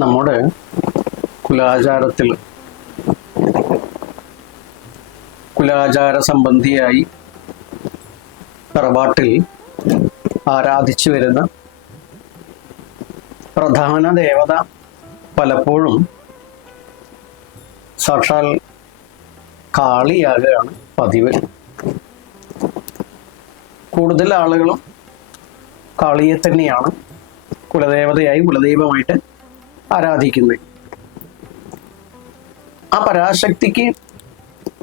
നമ്മുടെ കുലാചാരത്തിൽ കുലാചാര സംബന്ധിയായി തറവാട്ടിൽ ആരാധിച്ചു വരുന്ന പ്രധാന ദേവത പലപ്പോഴും സാക്ഷാൽ കാളിയാകുകയാണ് പതിവ്. കൂടുതൽ ആളുകളും കാളിയെ തന്നെയാണ് കുലദേവതയായി കുലദൈവമായിട്ട് ആരാധിക്കുന്നത്. ആ പരാശക്തിക്ക്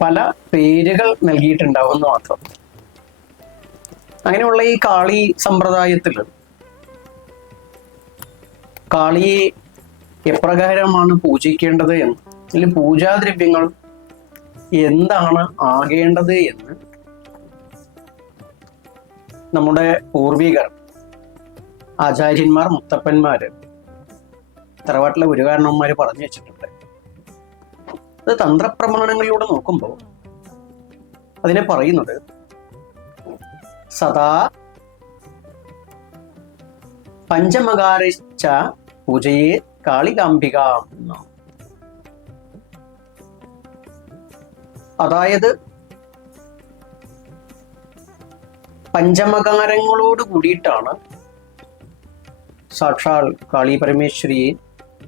പല പേരുകൾ നൽകിയിട്ടുണ്ടാവുമെന്ന് മാത്രം. അങ്ങനെയുള്ള ഈ കാളി സമ്പ്രദായത്തിൽ കാളിയെ എപ്രകാരമാണ് പൂജിക്കേണ്ടത് എന്ന്, അല്ലെങ്കിൽ പൂജാദ്രവ്യങ്ങൾ എന്താണ് ആകേണ്ടത് എന്ന് നമ്മുടെ പൂർവികർ, ആചാര്യന്മാർ, മുത്തപ്പന്മാര്, തറവാട്ടിലെ ഗുരുകാരണന്മാര് പറഞ്ഞു വെച്ചിട്ടുണ്ട്. അത് തന്ത്രപ്രമാണങ്ങളിലൂടെ നോക്കുമ്പോൾ അതിനെ പറയുന്നത് സദാ പഞ്ചമകാരിച്ച പൂജയെ കാളികാംബിക എന്നാണ്. അതായത് പഞ്ചമകാരങ്ങളോട് കൂടിയിട്ടാണ് സാക്ഷാൽ കാളി പരമേശ്വരിയെ,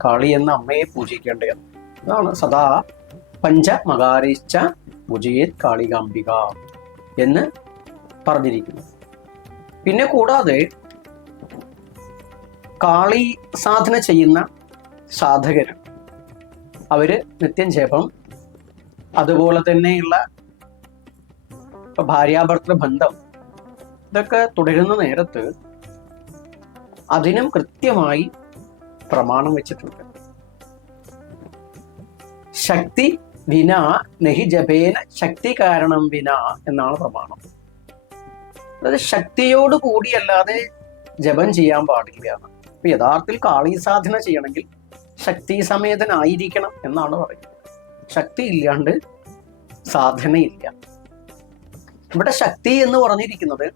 കാളി എന്ന അമ്മയെ പൂജിക്കേണ്ടത്. അതാണ് സദാ പഞ്ചമകാരിച്ച പൂജയെ കാളികാംബിക എന്ന് പറഞ്ഞിരിക്കുന്നു. പിന്നെ കൂടാതെ കാളി സാധന ചെയ്യുന്ന സാധകര് അവര് നിത്യം ജപം, അതുപോലെ തന്നെയുള്ള ഭാര്യാഭർത്തൃ ബന്ധം, ഇതൊക്കെ തുടരുന്ന നേരത്ത് അതിനും കൃത്യമായി പ്രമാണം വെച്ചിട്ടുണ്ട്. ശക്തി വിന നഹി ജപേന ശക്തി കാരണം വിന എന്നാണ് പ്രമാണം. അതായത് ശക്തിയോട് കൂടിയല്ലാതെ ജപം ചെയ്യാൻ പാടില്ല. അപ്പൊ യഥാർത്ഥത്തിൽ കാളി സാധന ചെയ്യണമെങ്കിൽ ശക്തി സമേതനായിരിക്കണം എന്നാണ് പറയുന്നത്. ശക്തി ഇല്ലാണ്ട് സാധനയില്ല. ഇവിടെ ശക്തി എന്ന് പറഞ്ഞിരിക്കുന്നത്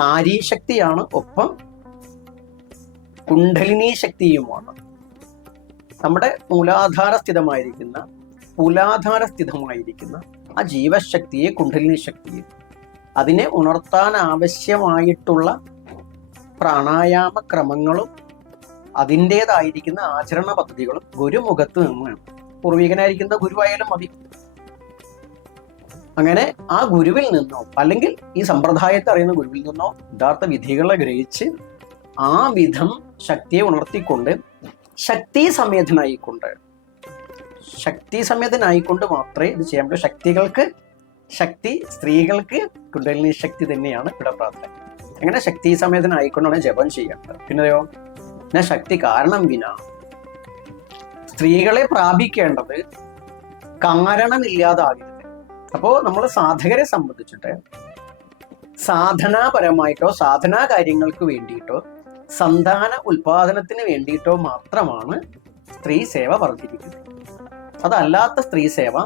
നാരീശക്തിയാണ്, ഒപ്പം കുണ്ഡലിനി ശക്തിയുമാണ്. നമ്മുടെ മൂലാധാരസ്ഥിതമായിരിക്കുന്ന ആ ജീവശക്തിയെ, കുണ്ഡലിനി ശക്തിയെ, അതിനെ ഉണർത്താൻ ആവശ്യമായിട്ടുള്ള പ്രാണായാമ ക്രമങ്ങളും അതിൻ്റെതായിരിക്കുന്ന ആചരണ പദ്ധതികളും ഗുരുമുഖത്ത് നിന്നാണ്. പൂർവികനായിരിക്കുന്ന ഗുരുവായാലും മതി. അങ്ങനെ ആ ഗുരുവിൽ നിന്നോ, അല്ലെങ്കിൽ ഈ സമ്പ്രദായത്തെ അറിയുന്ന ഗുരുവിൽ നിന്നോ യഥാർത്ഥ വിധികളെ ഗ്രഹിച്ച് ആ വിധം ശക്തിയെ ഉണർത്തിക്കൊണ്ട് ശക്തി സമേതനായിക്കൊണ്ട് മാത്രമേ ഇത് ചെയ്യാൻ പറ്റൂ. ശക്തി സ്ത്രീകൾക്ക് കുണ്ഡലിനി ശക്തി തന്നെയാണ് ഇവിടെ പ്രാർത്ഥന. അങ്ങനെ ശക്തി സമേതനായിക്കൊണ്ടാണ് ജപം ചെയ്യേണ്ടത്. പിന്നെയോ ഞാൻ ശക്തി കാരണം വിന, സ്ത്രീകളെ പ്രാപിക്കേണ്ടത് കാരണമില്ലാതാകരുത്. അപ്പോ നമ്മൾ സാധകരെ സംബന്ധിച്ചിട്ട് സാധനാപരമായിട്ടോ സാധനാ കാര്യങ്ങൾക്ക് വേണ്ടിയിട്ടോ സന്താന ഉൽപാദനത്തിന് വേണ്ടിയിട്ടോ മാത്രമാണ് സ്ത്രീ സേവ പറഞ്ഞിരിക്കുന്നത്. അതല്ലാത്ത സ്ത്രീ സേവ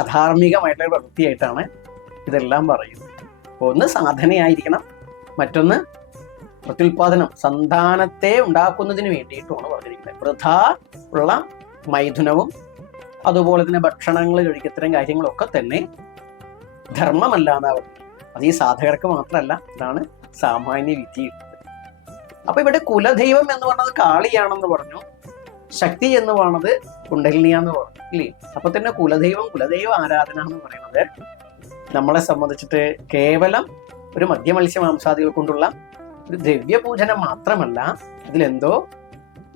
അധാർമികമായിട്ടുള്ള പ്രവൃത്തിയായിട്ടാണ് ഇതെല്ലാം പറയുന്നത്. ഒന്ന് സാധനയായിരിക്കണം, മറ്റൊന്ന് പ്രത്യുൽപാദനം, സന്താനത്തെ ഉണ്ടാക്കുന്നതിന് വേണ്ടിയിട്ടുമാണ് പറഞ്ഞിരിക്കുന്നത്. വൃഥാ ഉള്ള മൈഥുനവും അതുപോലെ തന്നെ ഭക്ഷണങ്ങൾ കഴിക്കുക, ഇത്തരം കാര്യങ്ങളൊക്കെ തന്നെ ധർമ്മമല്ല എന്നാ പറയുന്നത്. അത് ഈ സാധകർക്ക് മാത്രമല്ല, ഇതാണ് സാമാന്യ വിധി. അപ്പൊ ഇവിടെ കുലദൈവം എന്ന് പറഞ്ഞത് കാളിയാണെന്ന് പറഞ്ഞു, ശക്തി എന്ന് പറഞ്ഞത് കുണ്ഡലിനിയാന്ന് പറഞ്ഞു, ഇല്ലേ? അപ്പൊ തന്നെ കുലദൈവ ആരാധന എന്ന് പറയുന്നത് നമ്മളെ സംബന്ധിച്ചിട്ട് കേവലം ഒരു മത്സ്യ മാംസാദികൾ കൊണ്ടുള്ള ഒരു ദ്രവ്യപൂജനം മാത്രമല്ല, ഇതിലെന്തോ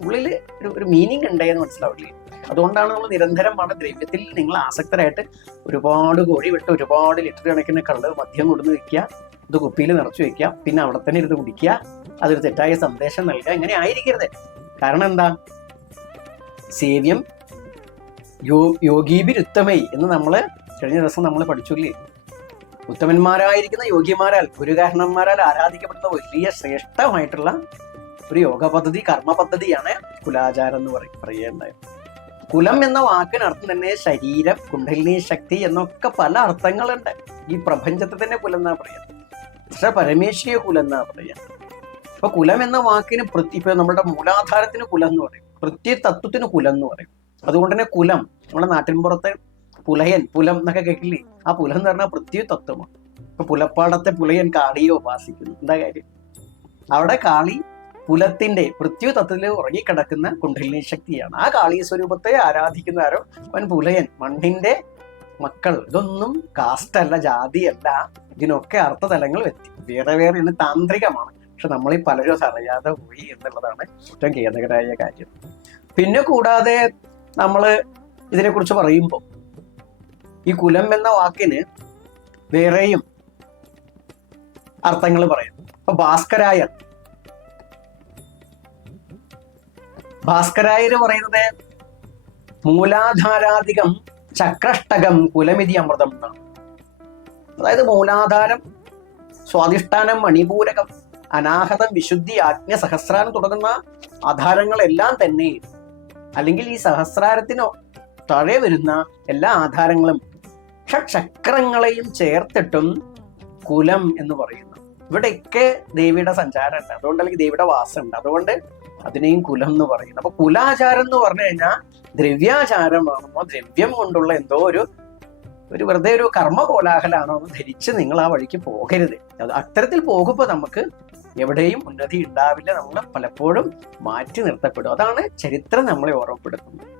ഉള്ളില് ഒരു മീനിങ് ഉണ്ടെന്ന് മനസ്സിലാവില്ലേ? അതുകൊണ്ടാണ് നമ്മൾ നിരന്തരം ദ്രവ്യത്തിൽ നിങ്ങൾ ആസക്തരായിട്ട് ഒരുപാട് കോഴി വിട്ട് ഒരുപാട് ലിറ്റർ കണക്കിന് കള്ള് മദ്യം കൊണ്ടുവന്ന് വെക്കുക, ഇത് കുപ്പിയിൽ നിറച്ചു വെക്കുക, പിന്നെ അവിടെ തന്നെ ഇരുന്ന് കുടിക്കുക, അതൊരു തെറ്റായ സന്ദേശം നൽകുക. ഇങ്ങനെ ആയിരിക്കരുത്. കാരണം എന്താ? സേവ്യം യോഗീഭിരുത്തമൈ എന്ന് നമ്മൾ കഴിഞ്ഞ ദിവസം നമ്മൾ പഠിച്ചില്ലേ? ഉത്തമന്മാരായിരിക്കുന്ന യോഗിമാരാൽ, ഗുരുകാരണന്മാരാൽ ആരാധിക്കപ്പെടുന്ന വലിയ ശ്രേഷ്ഠമായിട്ടുള്ള ഒരു യോഗ പദ്ധതി, കർമ്മ പദ്ധതിയാണ് കുലാചാരം എന്ന് പറയേണ്ടത്. കുലം എന്ന വാക്കിന് അർത്ഥം തന്നെ ശരീരം, കുണ്ഡലിനി ശക്തി എന്നൊക്കെ പല അർത്ഥങ്ങളുണ്ട്. ഈ പ്രപഞ്ചത്തെ തന്നെ കുലം എന്നാ പറയാം, പക്ഷെ പരമേശ്വരിയെ കുലം എന്നാ പറയാം. അപ്പൊ കുലം എന്ന വാക്കിന് ഇപ്പൊ നമ്മുടെ മൂലാധാരത്തിന് കുലം എന്ന് പറയും, തത്വത്തിന് കുലം എന്ന് പറയും. അതുകൊണ്ട് തന്നെ കുലം, നമ്മുടെ നാട്ടിൻപുറത്തെ പുലയൻ, പുലം എന്നൊക്കെ കേൾക്കില്ലേ, ആ പുലം എന്ന് പറഞ്ഞാൽ പൃഥ്വി തത്വമാണ്. ഇപ്പൊ പുലപ്പാടത്തെ പുലയൻ കാളിയെ ഉപാസിക്കുന്നു. എന്താ കാര്യം? അവിടെ കാളി പുലത്തിന്റെ പൃഥ്വി തത്വത്തിൽ ഉറങ്ങിക്കിടക്കുന്ന കുണ്ഡലിനി ശക്തിയാണ്. ആ കാളി സ്വരൂപത്തെ ആരാധിക്കുന്ന ആരോ അവൻ പുലയൻ, മണ്ണിന്റെ മക്കൾ. ഇതൊന്നും കാസ്റ്റല്ല, ജാതിയല്ല, ഇതിനൊക്കെ അർത്ഥതലങ്ങൾ വേറെ വേറെ താന്ത്രികമാണ്. പക്ഷെ നമ്മളീ പലരും അറിയാതെ പോയി എന്നുള്ളതാണ് ഏറ്റവും ഖേദകരമായ കാര്യം. പിന്നെ കൂടാതെ നമ്മൾ ഇതിനെക്കുറിച്ച് പറയുമ്പോൾ ഈ കുലം എന്ന വാക്കിന് വേറെയും അർത്ഥങ്ങൾ പറയും. അപ്പൊ ഭാസ്കരായർ പറയുന്നത് മൂലാധാരാധികം ചക്രഷ്ടകം കുലമിതി അമൃതം എന്നാണ്. അതായത് മൂലാധാരം, സ്വാധിഷ്ഠാനം, മണിപൂരകം, അനാഹതം, വിശുദ്ധി, ആജ്ഞ, സഹസ്രാരം തുടങ്ങുന്ന ആധാരങ്ങളെല്ലാം തന്നെ, അല്ലെങ്കിൽ ഈ സഹസ്രാരത്തിനോ താഴെ വരുന്ന എല്ലാ ആധാരങ്ങളും ഷഡ്ചക്രങ്ങളെയും ചേർത്തിട്ടും കുലം എന്ന് പറയുന്നു. ഇവിടെയൊക്കെ ദേവിയുടെ സഞ്ചാരം ഉണ്ട്, അതുകൊണ്ട് അല്ലെങ്കിൽ ദേവിയുടെ വാസം ഉണ്ട്, അതുകൊണ്ട് അതിനെയും കുലം എന്ന് പറയുന്നു. അപ്പൊ കുലാചാരം എന്ന് പറഞ്ഞു കഴിഞ്ഞാൽ ദ്രവ്യാചാരമാണെന്നോ ദ്രവ്യം കൊണ്ടുള്ള എന്തോ ഒരു വെറുതെ ഒരു കർമ്മ കോലാഹലാണോ എന്ന് ധരിച്ച് നിങ്ങൾ ആ വഴിക്ക് പോകരുത്. അത് അത്തരത്തിൽ പോകുമ്പോൾ നമുക്ക് എവിടെയും ഉന്നതി ഉണ്ടാവില്ല, നമ്മൾ പലപ്പോഴും മാറ്റി നിർത്തപ്പെടും. അതാണ് ചരിത്രം നമ്മളെ ഓർമ്മപ്പെടുത്തുന്നത്.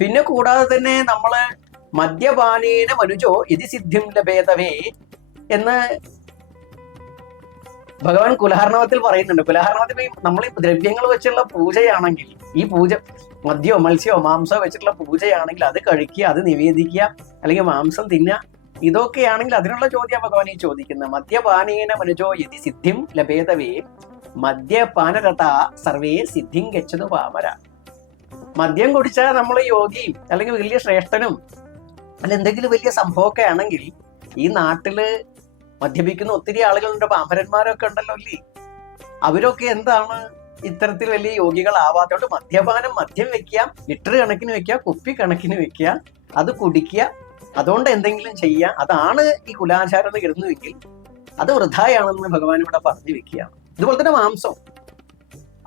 പിന്നെ കൂടാതെ തന്നെ നമ്മള് മദ്യപാനേന മനുജോ യതി സിദ്ധിം ലഭേതവേ എന്ന് ഭഗവാൻ കുലഹർണവത്തിൽ പറയുന്നുണ്ട്. കുലഹർണവത്തിൽ നമ്മൾ ഈ ദ്രവ്യങ്ങൾ വെച്ചുള്ള പൂജയാണെങ്കിൽ, ഈ പൂജ മദ്യമോ മത്സ്യമോ മാംസമോ വെച്ചിട്ടുള്ള പൂജയാണെങ്കിൽ അത് കഴിക്കുക, അത് നിവേദിക്കുക, അല്ലെങ്കിൽ മാംസം തിന്നുക, ഇതൊക്കെയാണെങ്കിൽ അതിനുള്ള ചോദ്യം ഭഗവാൻ ഈ ചോദിക്കുന്നത്. മദ്യപാനേന മനുജോ യതി സിദ്ധിം ലഭേതവേ മദ്യപാനരത സർവേ സിദ്ധിം ഗച്ഛതു പാമര. മദ്യം കുടിച്ചാൽ നമ്മൾ യോഗിയും അല്ലെങ്കിൽ വലിയ ശ്രേഷ്ഠനും അല്ല എന്തെങ്കിലും വലിയ സംഭവമൊക്കെ ആണെങ്കിൽ, ഈ നാട്ടില് മദ്യപിക്കുന്ന ഒത്തിരി ആളുകളുണ്ട്, പാമരന്മാരൊക്കെ ഉണ്ടല്ലോ അല്ലേ, അവരൊക്കെ എന്താണ് ഇത്തരത്തിൽ വലിയ യോഗികളാവാത്തോണ്ട് മദ്യം വെക്കുക, ലിറ്റർ കണക്കിന് വെക്കുക, കുപ്പി കണക്കിന് വെക്കുക, അത് കുടിക്കുക, അതുകൊണ്ട് എന്തെങ്കിലും ചെയ്യുക, അതാണ് ഈ കുലാചാരം എന്ന് കരുതുന്നുവെങ്കിൽ അത് വൃഥായാണെന്ന് ഭഗവാൻ ഇവിടെ പറഞ്ഞു വെക്കുകയാണ്. ഇതുപോലെ തന്നെ മാംസം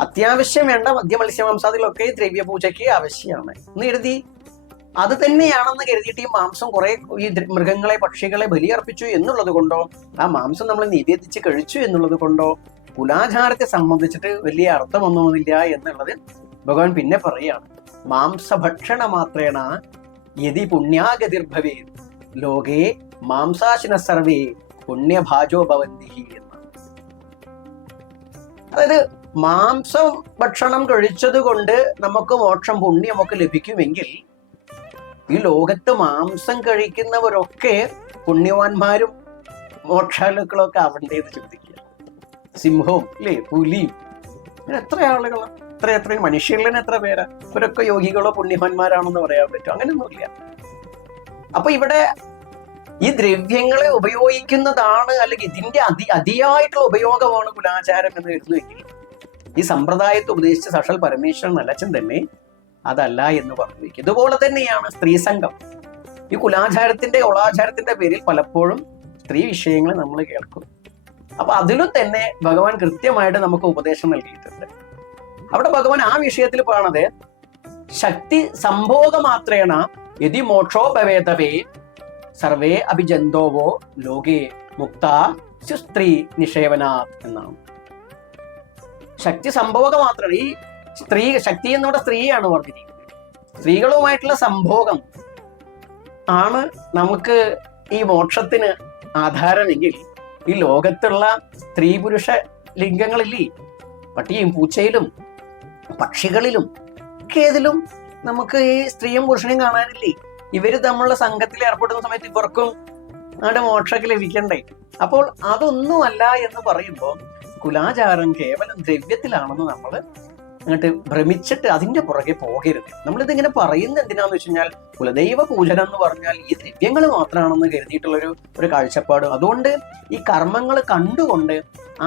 അത്യാവശ്യം വേണ്ട, മത്സ്യമാംസാദികളൊക്കെ ദ്രവ്യപൂജയ്ക്ക് ആവശ്യമാണ് എന്ന് കരുതി അത് തന്നെയാണെന്ന് കരുതിയിട്ട് ഈ മാംസം കുറെ ഈ മൃഗങ്ങളെ പക്ഷികളെ ബലിയർപ്പിച്ചു എന്നുള്ളത് കൊണ്ടോ, ആ മാംസം നമ്മൾ നിവേദിച്ച് കഴിച്ചു എന്നുള്ളത് കൊണ്ടോ കുലാചാരത്തെ സംബന്ധിച്ചിട്ട് വലിയ അർത്ഥമൊന്നുമില്ല എന്നുള്ളത് ഭഗവാൻ പിന്നെ പറയാണ്. മാംസഭക്ഷണ മാത്രേണ യതി പുണ്യാഗതിർഭവേ ലോകേ മാംസാശിന സർവേ പുണ്യഭാജോ ഭവന്തി എന്ന്. അതായത് മാംസം ഭക്ഷണം കഴിച്ചത് കൊണ്ട് നമുക്ക് മോക്ഷം, പുണ്യമൊക്കെ ലഭിക്കുമെങ്കിൽ ഈ ലോകത്ത് മാംസം കഴിക്കുന്നവരൊക്കെ പുണ്യവാന്മാരും മോക്ഷാലുക്കളൊക്കെ ആവണ്ടേന്ന് ചിന്തിക്കുക. സിംഹവും അല്ലേ, പുലിയും, ഇങ്ങനെ എത്ര ആളുകളാണ്, എത്രയും മനുഷ്യരിൽ തന്നെ എത്ര പേരാ, ഇവരൊക്കെ യോഗികളോ പുണ്യവാന്മാരാണെന്ന് പറയാൻ പറ്റും? അങ്ങനെയൊന്നുമില്ല. അപ്പൊ ഇവിടെ ഈ ദ്രവ്യങ്ങളെ ഉപയോഗിക്കുന്നതാണ്, അല്ലെങ്കിൽ ഇതിന്റെ അതിയായിട്ടുള്ള ഉപയോഗമാണ് കുലാചാരം എന്ന് കരുതുമെങ്കിൽ ഈ സമ്പ്രദായത്തെ ഉപദേശിച്ച സാക്ഷാൽ പരമേശ്വരൻ നല്ലച്ചൻ തന്നെ അതല്ല എന്ന് പറഞ്ഞു വയ്ക്കും. ഇതുപോലെ തന്നെയാണ് സ്ത്രീ സംഘം. ഈ കുലാചാരത്തിന്റെ ഒളാചാരത്തിന്റെ പേരിൽ പലപ്പോഴും സ്ത്രീ വിഷയങ്ങൾ നമ്മൾ കേൾക്കും. അപ്പൊ അതിലും തന്നെ ഭഗവാൻ കൃത്യമായിട്ട് നമുക്ക് ഉപദേശം നൽകിയിട്ടുണ്ട്. അവിടെ ഭഗവാൻ ആ വിഷയത്തിൽ പറയണത് ശക്തി സംഭോഗ മാത്രേണ യതി മോക്ഷോ ഭവേതവേ സർവേ അഭിജന്തോവോ ലോകേ മുക്ത സ്ത്രീ നിഷേവനാത് എന്നാണ്. ശക്തി സംഭോഗ മാത്രമാണ്. ഈ ശക്തി എന്നിവിടെ സ്ത്രീയാണ് പറഞ്ഞിരിക്കുന്നത്. സ്ത്രീകളുമായിട്ടുള്ള സംഭോഗം ആണ് നമുക്ക് ഈ മോക്ഷത്തിന് ആധാരമെങ്കിൽ ഈ ലോകത്തുള്ള സ്ത്രീ പുരുഷ ലിംഗങ്ങളില്ലേ, പട്ടിയും പൂച്ചയിലും പക്ഷികളിലും ഒക്കെ ഏതിലും നമുക്ക് ഈ സ്ത്രീയും പുരുഷനെയും കാണാനില്ലേ? ഇവര് തമ്മിലുള്ള സംഘത്തിൽ ഏർപ്പെടുന്ന സമയത്ത് ഇവർക്കും അവിടെ മോക്ഷമൊക്കെ ലഭിക്കണ്ടേ? അപ്പോൾ അതൊന്നുമല്ല എന്ന് പറയുമ്പോൾ കുലാചാരം കേവലം ദ്രവ്യത്തിലാണെന്ന് നമ്മൾ അങ്ങോട്ട് ഭ്രമിച്ചിട്ട് അതിന്റെ പുറകെ പോകരുത്. നമ്മളിതിങ്ങനെ പറയുന്നത് എന്തിനാന്ന് വെച്ച് കഴിഞ്ഞാൽ കുലദൈവ പൂജനം എന്ന് പറഞ്ഞാൽ ഈ ദ്രവ്യങ്ങൾ മാത്രമാണെന്ന് കരുതിയിട്ടുള്ളൊരു കാഴ്ചപ്പാട്. അതുകൊണ്ട് ഈ കർമ്മങ്ങൾ കണ്ടുകൊണ്ട്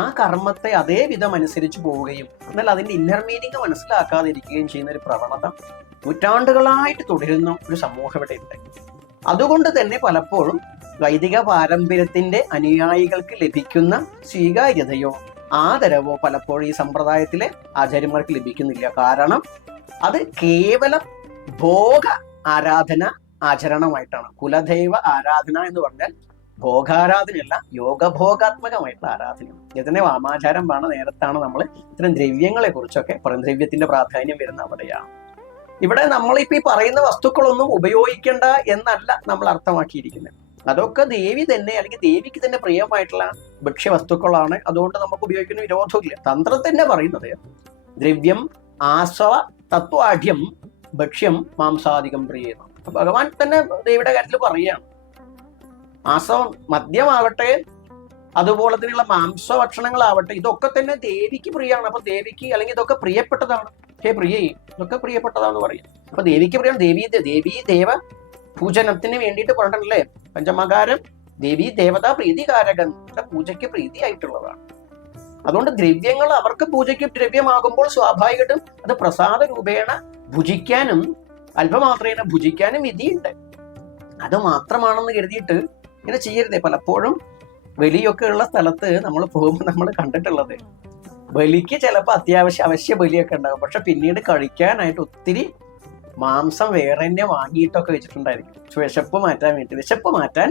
ആ കർമ്മത്തെ അതേ വിധം അനുസരിച്ച് പോവുകയും എന്നാൽ അതിന്റെ ഇന്നർ മീനിങ് മനസ്സിലാക്കാതിരിക്കുകയും ചെയ്യുന്ന ഒരു പ്രവണത നൂറ്റാണ്ടുകളായിട്ട് തുടരുന്ന ഒരു സമൂഹം ഇവിടെ ഉണ്ട്. അതുകൊണ്ട് തന്നെ പലപ്പോഴും വൈദിക പാരമ്പര്യത്തിന്റെ അനുയായികൾക്ക് ലഭിക്കുന്ന സ്വീകാര്യതയോ ആദരവോ പലപ്പോഴും ഈ സമ്പ്രദായത്തിലെ ആചാര്യന്മാർക്ക് ലഭിക്കുന്നില്ല. കാരണം അത് കേവലം ഭോഗ ആരാധന ആചരണമായിട്ടാണ്. കുലദൈവ ആരാധന എന്ന് പറഞ്ഞാൽ ഭോഗാരാധനയല്ല, യോഗഭോഗാത്മകമായിട്ടുള്ള ആരാധനയാണ്. ഇതിനെ വാമാചാരം വേണ നേരത്താണ് നമ്മൾ ഇത്തരം ദ്രവ്യങ്ങളെ കുറിച്ചൊക്കെ പറയും. ദ്രവ്യത്തിന്റെ പ്രാധാന്യം വരുന്ന അവിടെയാണ്. ഇവിടെ നമ്മളിപ്പോ ഈ പറയുന്ന വസ്തുക്കളൊന്നും ഉപയോഗിക്കേണ്ട എന്നല്ല നമ്മൾ അർത്ഥമാക്കിയിരിക്കുന്നത്. അതൊക്കെ ദേവി തന്നെ അല്ലെങ്കിൽ ദേവിക്ക് തന്നെ പ്രിയമായിട്ടുള്ള ഭക്ഷ്യവസ്തുക്കളാണ്. അതുകൊണ്ട് നമുക്ക് ഉപയോഗിക്കുന്ന വിരോധമില്ല. തന്ത്രം തന്നെ പറയുന്നത് ദ്രവ്യം ആസ്വ തത്വാഢ്യം ഭക്ഷ്യം മാംസാധികം പ്രിയം. ഭഗവാൻ തന്നെ ദേവിയുടെ കാര്യത്തിൽ പറയുകയാണ്. ആസ്വം മദ്യമാവട്ടെ അതുപോലെ തന്നെയുള്ള മാംസഭക്ഷണങ്ങളാവട്ടെ ഇതൊക്കെ തന്നെ ദേവിക്ക് പ്രിയമാണ്. അപ്പൊ ദേവിക്ക് അല്ലെങ്കിൽ ഇതൊക്കെ പ്രിയപ്പെട്ടതാണ്. ഹേ പ്രിയേ, ഇതൊക്കെ പ്രിയപ്പെട്ടതാന്ന് പറയും. അപ്പൊ ദേവിക്ക് പ്രിയം. ദേവീ ദേവ പൂജനത്തിന് വേണ്ടിയിട്ട് പറഞ്ഞിട്ടല്ലേ പഞ്ചമകാരം ദേവീ ദേവതാ പ്രീതികാരകൻ, പൂജയ്ക്ക് പ്രീതിയായിട്ടുള്ളതാണ്. അതുകൊണ്ട് ദ്രവ്യങ്ങൾ അവർക്ക് പൂജയ്ക്ക് ദ്രവ്യമാകുമ്പോൾ സ്വാഭാവികമായിട്ടും അത് പ്രസാദ രൂപേണ ഭുജിക്കാനും അല്പമാത്രേന ഭുജിക്കാനും വിധിയുണ്ട്. അത് മാത്രമാണെന്ന് കരുതിയിട്ട് ഇങ്ങനെ ചെയ്യരുതേ. പലപ്പോഴും ബലിയൊക്കെ ഉള്ള സ്ഥലത്ത് നമ്മൾ പോകുമ്പോൾ നമ്മൾ കണ്ടിട്ടുള്ളത് ബലിക്ക് ചിലപ്പോൾ അവശ്യ ബലിയൊക്കെ ഉണ്ടാകും. പക്ഷെ പിന്നീട് കഴിക്കാനായിട്ട് ഒത്തിരി മാംസം വേറെ തന്നെ വാങ്ങിയിട്ടൊക്കെ വെച്ചിട്ടുണ്ടായിരിക്കും. വിശപ്പ് മാറ്റാൻ വേണ്ടി. വിശപ്പ് മാറ്റാൻ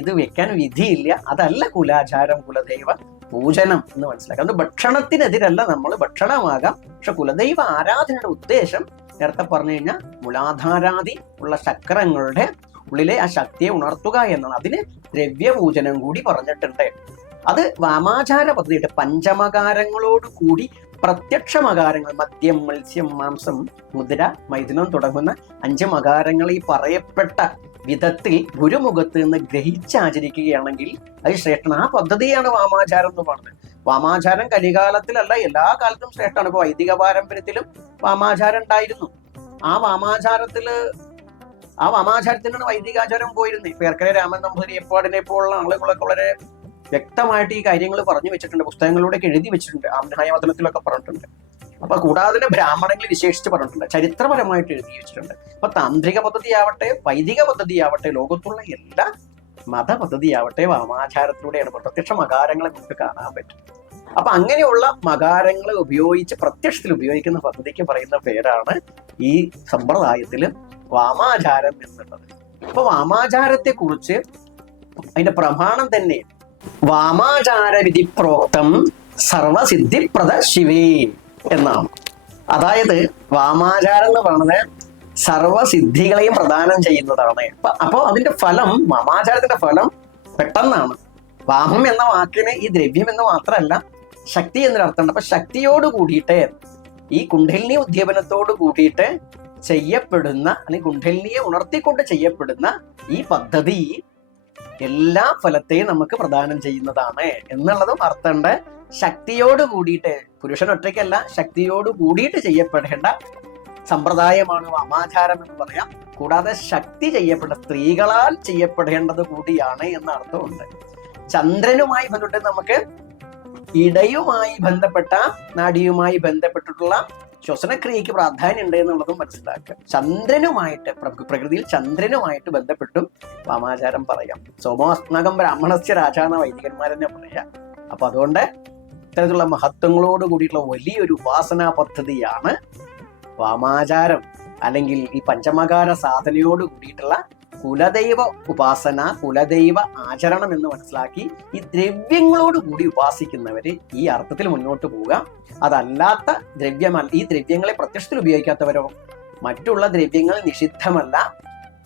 ഇത് വെക്കാൻ വിധിയില്ല. അതല്ല കുലാചാരം, കുലദൈവ പൂജനം എന്ന് മനസ്സിലാക്കാം. അത് ഭക്ഷണത്തിനെതിരല്ല, നമ്മൾ ഭക്ഷണമാകാം. പക്ഷെ കുലദൈവ ആരാധനയുടെ ഉദ്ദേശം നേരത്തെ പറഞ്ഞു കഴിഞ്ഞാൽ മൂലാധാരാദി ഉള്ള ചക്രങ്ങളുടെ ഉള്ളിലെ ആ ശക്തിയെ ഉണർത്തുക എന്നാണ്. അതിന് ദ്രവ്യപൂജനം കൂടി പറഞ്ഞിട്ടുണ്ട്. അത് വാമാചാര പദ്ധതിയുടെ പഞ്ചമകാരങ്ങളോട് കൂടി പ്രത്യക്ഷമകാരങ്ങൾ മദ്യം, മത്സ്യം, മാംസം, മുദ്ര, മൈഥുനം തുടങ്ങുന്ന 5 മകാരങ്ങൾ ഈ പറയപ്പെട്ട വിധത്തിൽ ഗുരുമുഖത്ത് നിന്ന് ഗ്രഹിച്ചാചരിക്കുകയാണെങ്കിൽ അത് ശ്രേഷ്ഠമാണ്. ആ പദ്ധതിയാണ് വാമാചാരം എന്ന് പറഞ്ഞത്. വാമാചാരം കലികാലത്തിലല്ല, എല്ലാ കാലത്തും ശ്രേഷ്ഠമാണ്. ഇപ്പൊ വൈദിക പാരമ്പര്യത്തിലും വാമാചാരം ഉണ്ടായിരുന്നു. ആ വാമാചാരത്തിനാണ് വൈദികാചാരം പോയിരുന്നത്. പേർക്കര രാമൻ നമ്പൂതിരി എപ്പാടിനെ പോലുള്ള ആളുകളൊക്കെ വളരെ വ്യക്തമായിട്ട് ഈ കാര്യങ്ങൾ പറഞ്ഞു വെച്ചിട്ടുണ്ട്. പുസ്തകങ്ങളിലൂടെ എഴുതി വെച്ചിട്ടുണ്ട്. ആംനായമതനത്തിലൊക്കെ പറഞ്ഞിട്ടുണ്ട്. അപ്പൊ കൂടാതെ ബ്രാഹ്മണങ്ങൾ വിശേഷിച്ച് പറഞ്ഞിട്ടുണ്ട്. ചരിത്രപരമായിട്ട് എഴുതി വെച്ചിട്ടുണ്ട്. അപ്പൊ താന്ത്രിക പദ്ധതിയാവട്ടെ, വൈദിക പദ്ധതിയാവട്ടെ, ലോകത്തുള്ള എല്ലാ മത പദ്ധതിയാവട്ടെ വാമാചാരത്തിലൂടെയാണ്. പ്രത്യക്ഷ മകാരങ്ങളെ നമുക്ക് കാണാൻ പറ്റും. അപ്പൊ അങ്ങനെയുള്ള മകാരങ്ങളെ ഉപയോഗിച്ച് പ്രത്യക്ഷത്തിൽ ഉപയോഗിക്കുന്ന പദ്ധതിക്ക് പറയുന്ന പേരാണ് ഈ സമ്പ്രദായത്തിൽ വാമാചാരം എന്നുള്ളത്. അപ്പൊ വാമാചാരത്തെ കുറിച്ച് അതിന്റെ പ്രമാണം തന്നെ വാമാചാര വിധി പ്രോക്തം സർവസിദ്ധിപ്രദ ശിവേ എന്നാണ്. അതായത് വാമാചാരം എന്ന് പറയുന്നത് സർവസിദ്ധികളെയും പ്രദാനം ചെയ്യുന്നതാണ്. അപ്പോ അതിന്റെ ഫലം, വാമാചാരത്തിന്റെ ഫലം പെട്ടെന്നാണ്. വാമം എന്ന വാക്കിന് ഈ ദ്രവ്യം എന്ന് മാത്രമല്ല ശക്തി എന്നൊരർത്ഥമുണ്ട്. അപ്പൊ ശക്തിയോട് കൂടിയിട്ട് ഈ കുണ്ഡലിനി ഉദ്ദീപനത്തോട് കൂടിയിട്ട് ചെയ്യപ്പെടുന്ന അല്ലെങ്കിൽ കുണ്ഡലിനിയെ ഉണർത്തിക്കൊണ്ട് ചെയ്യപ്പെടുന്ന ഈ പദ്ധതി എല്ലാ ഫലത്തെയും നമുക്ക് പ്രദാനം ചെയ്യുന്നതാണ് എന്നുള്ളതും അർത്ഥമുണ്ട്. ശക്തിയോട് കൂടിയിട്ട്, പുരുഷൻ ഒറ്റയ്ക്കല്ല, ശക്തിയോട് കൂടിയിട്ട് ചെയ്യപ്പെടേണ്ട സമ്പ്രദായമാണ് വാമാചാരം എന്ന് പറയാം. കൂടാതെ ശക്തി സ്ത്രീകളാൽ ചെയ്യപ്പെടേണ്ടത് കൂടിയാണ് എന്ന അർത്ഥമുണ്ട്. ചന്ദ്രനുമായി ബന്ധപ്പെട്ട് നമുക്ക് ഇടയുമായി ബന്ധപ്പെട്ട നാഡിയുമായി ബന്ധപ്പെട്ടിട്ടുള്ള ശ്വസനക്രിയക്ക് പ്രാധാന്യം ഉണ്ട് എന്നുള്ളതും മനസ്സിലാക്കുക. ചന്ദ്രനുമായിട്ട്, പ്രകൃതിയിൽ ചന്ദ്രനുമായിട്ട് ബന്ധപ്പെട്ടും വാമാചാരം പറയാം. സോമാസ്നാകം ബ്രാഹ്മണസ്യ രാജാന്ന വൈദികന്മാരെന്നെ പറയാം. അപ്പൊ അതുകൊണ്ട് ഇത്തരത്തിലുള്ള മഹത്വങ്ങളോട് കൂടിയിട്ടുള്ള വലിയൊരു ഉപാസനാ പദ്ധതിയാണ് വാമാചാരം, അല്ലെങ്കിൽ ഈ പഞ്ചമകാര സാധനയോട് കൂടിയിട്ടുള്ള കുലദൈവ ഉപാസന, കുലദൈവ ആചരണം എന്ന് മനസ്സിലാക്കി ഈ ദ്രവ്യങ്ങളോട് കൂടി ഉപാസിക്കുന്നവര് ഈ അർത്ഥത്തിൽ മുന്നോട്ട് പോവുക. അതല്ലാത്ത ദ്രവ്യമല്ല, ഈ ദ്രവ്യങ്ങളെ പ്രത്യക്ഷത്തിൽ ഉപയോഗിക്കാത്തവരോ, മറ്റുള്ള ദ്രവ്യങ്ങൾ നിഷിദ്ധമല്ല,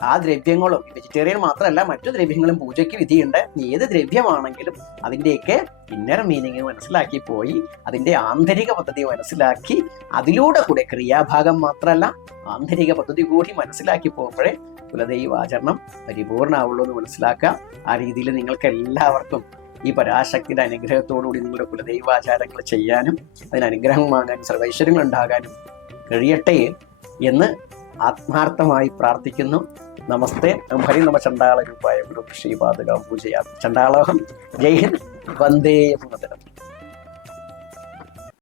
ആ ദ്രവ്യങ്ങളും വെജിറ്റേറിയൻ മാത്രമല്ല മറ്റു ദ്രവ്യങ്ങളും പൂജയ്ക്ക് വിധിയുണ്ട്. ഏത് ദ്രവ്യമാണെങ്കിലും അതിൻ്റെയൊക്കെ ഇന്നർ മീനിങ് മനസ്സിലാക്കി പോയി അതിൻ്റെ ആന്തരിക പദ്ധതി മനസ്സിലാക്കി അതിലൂടെ കൂടെ ക്രിയാഭാഗം മാത്രമല്ല ആന്തരിക പദ്ധതി കൂടി മനസ്സിലാക്കി പോകുമ്പോഴേ കുലദൈവാചരണം പരിപൂർണ്ണമാവുള്ളൂ എന്ന് മനസ്സിലാക്കുക. ആ രീതിയിൽ നിങ്ങൾക്ക് എല്ലാവർക്കും ഈ പരാശക്തിയുടെ അനുഗ്രഹത്തോടുകൂടി നിങ്ങളുടെ കുലദൈവാചാരങ്ങൾ ചെയ്യാനും അതിന് അനുഗ്രഹം വാങ്ങാനും സർവൈശ്വര്യങ്ങൾ ഉണ്ടാകാനും കഴിയട്ടെ എന്ന് ആത്മാർത്ഥമായി പ്രാർത്ഥിക്കുന്നു. നമസ്തേ. ഹരി നമ ചണ്ടാള രൂപായ ഗുരു ശ്രീപാദക പൂജയാ ചണ്ടാളോഹം. ജയ് ഹിന്ദ്. വന്ദേ മാതരം.